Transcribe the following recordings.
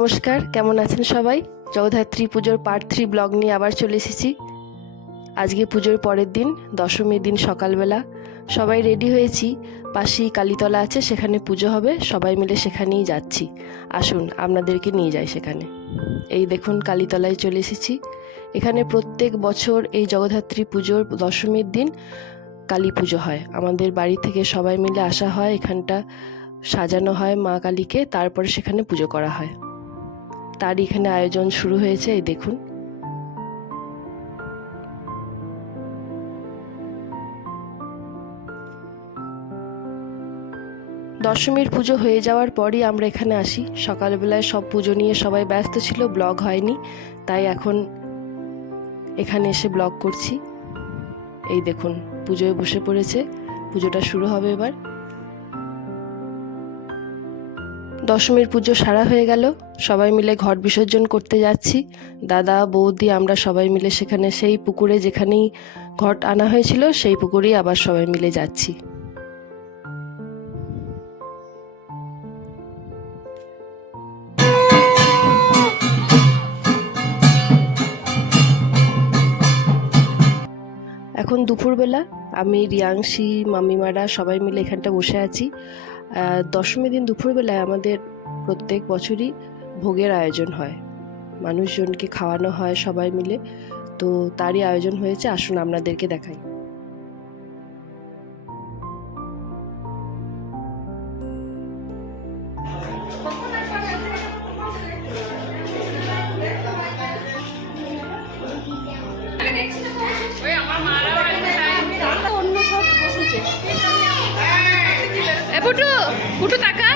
নমস্কার, কেমন আছেন সবাই? জগদ্ধাত্রী পুজোর পার্ট 3 ব্লগ নিয়ে আবার চলে এসেছি। আজকে পুজোর পরের দিন, দশমীর দিন সকালবেলা সবাই রেডি হয়েছি। পাশেই কালীতলা আছে, সেখানে পুজো হবে, সবাই মিলে সেখানেই যাচ্ছি। আসুন আপনাদেরকে নিয়ে যাই সেখানে। এই দেখুন, কালীতলায় চলে এসেছি। এখানে প্রত্যেক বছর এই জগদ্ধাত্রী পুজোর দশমীর দিন কালী পুজো হয়। আমাদের বাড়ি থেকে সবাই মিলে আসা হয়, এখানটা সাজানো হয় মা কালীকে, তারপরে সেখানে পুজো করা হয়। তার এখানে আয়োজন শুরু হয়েছে। এই দেখুন, দশমীর পুজো হয়ে যাওয়ার পরই আমরা এখানে আসি। সকালবেলায় সব পুজো নিয়ে সবাই ব্যস্ত ছিল, ব্লগ হয়নি, তাই এখন এখানে এসে ব্লগ করছি। এই দেখুন, পুজোয় বসে পড়েছে, পুজোটা শুরু হবে এবার। দশমীর পুজো সারা হয়ে গেল, সবাই মিলে ঘট বিসর্জন করতে যাচ্ছি। দাদা, বৌদি, আমরা সবাই মিলে সেখানে সেই পুকুরে যেখানেই ঘট আনা হয়েছিল সেই পুকুরেই আবার সবাই মিলে যাচ্ছি। এখন দুপুরবেলা, আমি, রিয়াংশী, মামিমারা সবাই মিলে এখানটা বসে আছি। দশমীর দিন দুপুরবেলায় আমাদের প্রত্যেক বছরই ভোগের আয়োজন হয়, মানুষজনকে খাওয়ানো হয় সবাই মিলে। তো তারই আয়োজন হয়েছে, আসুন আপনাদেরকে দেখাই। পুটু টাকা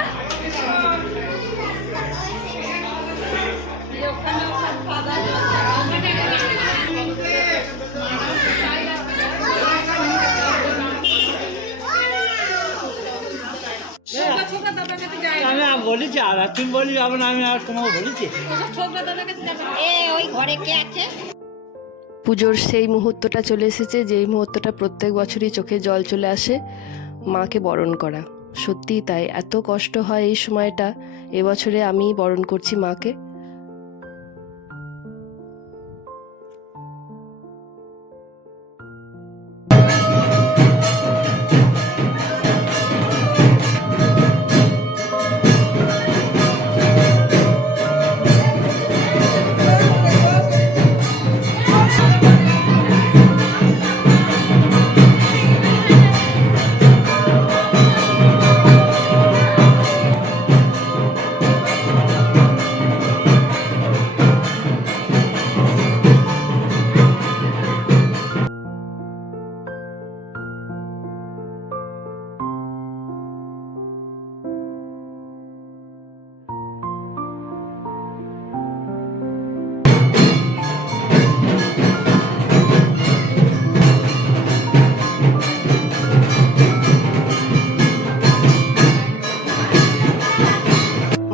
আমি বলেছি, আর তুমি বলি আমি আর তোমাকে বলেছি। পুজোর সেই মুহূর্তটা চলে এসেছে, যেই মুহূর্তটা প্রত্যেক বছরই চোখে জল চলে আসে, মাকে বরণ করা। সত্যিই তাই, এত কষ্ট হয় এই সময়টা। এবছরে আমি বরণ করছি মাকে।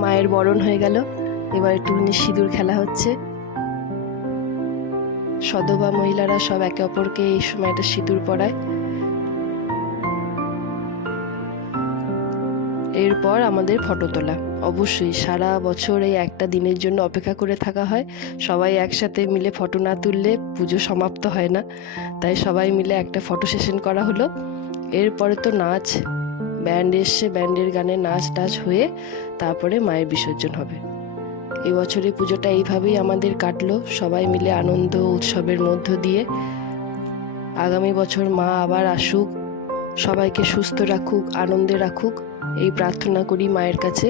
মায়ের বরণ হয়ে গেল, এবার একটুখানি সিঁদুর খেলা হচ্ছে। সধবা মহিলারা সব একে অপরকে এই সময়টা সিঁদুর পরায়। এরপর আমাদের ফটো তোলা। অবশ্যই সারা বছর এই একটা দিনের জন্য অপেক্ষা করে থাকা হয়, সবাই একসাথে মিলে ফটো না তুললে পুজো সমাপ্ত হয় না। তাই সবাই মিলে একটা ফটো সেশন করা হলো। এরপরে তো নাচ, ব্যান্ড এসছে, ব্যান্ডের গানে নাচ টাচ হয়ে তারপরে মায়ের বিসর্জন হবে। এবছরের পুজোটা এইভাবেই আমাদের কাটলো, সবাই মিলে আনন্দ উৎসবের মধ্য দিয়ে। আগামী বছর মা আবার আসুক, সবাইকে সুস্থ রাখুক, আনন্দে রাখুক, এই প্রার্থনা করি মায়ের কাছে।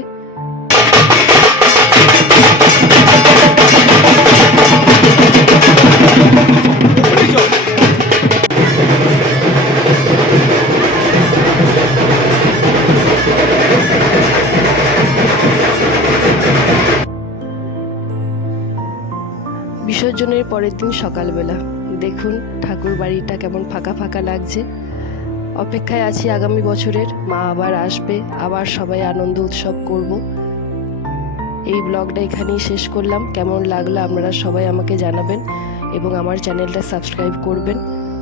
বিসর্জনের পরের দিন সকালবেলা দেখুন ঠাকুর বাড়িটা কেমন ফাঁকা ফাঁকা লাগছে। অপেক্ষায় আছি আগামী বছরের, মা আবার আসবে, আবার সবাই আনন্দ উৎসব করব। এই ব্লগটা এখানেই শেষ করলাম। কেমন লাগলো আপনারা সবাই আমাকে জানাবেন এবং আমার চ্যানেলটা সাবস্ক্রাইব করবেন।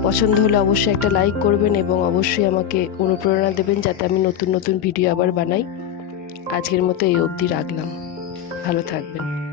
পছন্দ হলে অবশ্যই একটা লাইক করবেন এবং অবশ্যই আমাকে অনুপ্রেরণা দেবেন যাতে আমি নতুন নতুন ভিডিও আবার বানাই। আজকের মতো এই অবধি রাখলাম। ভালো থাকবেন।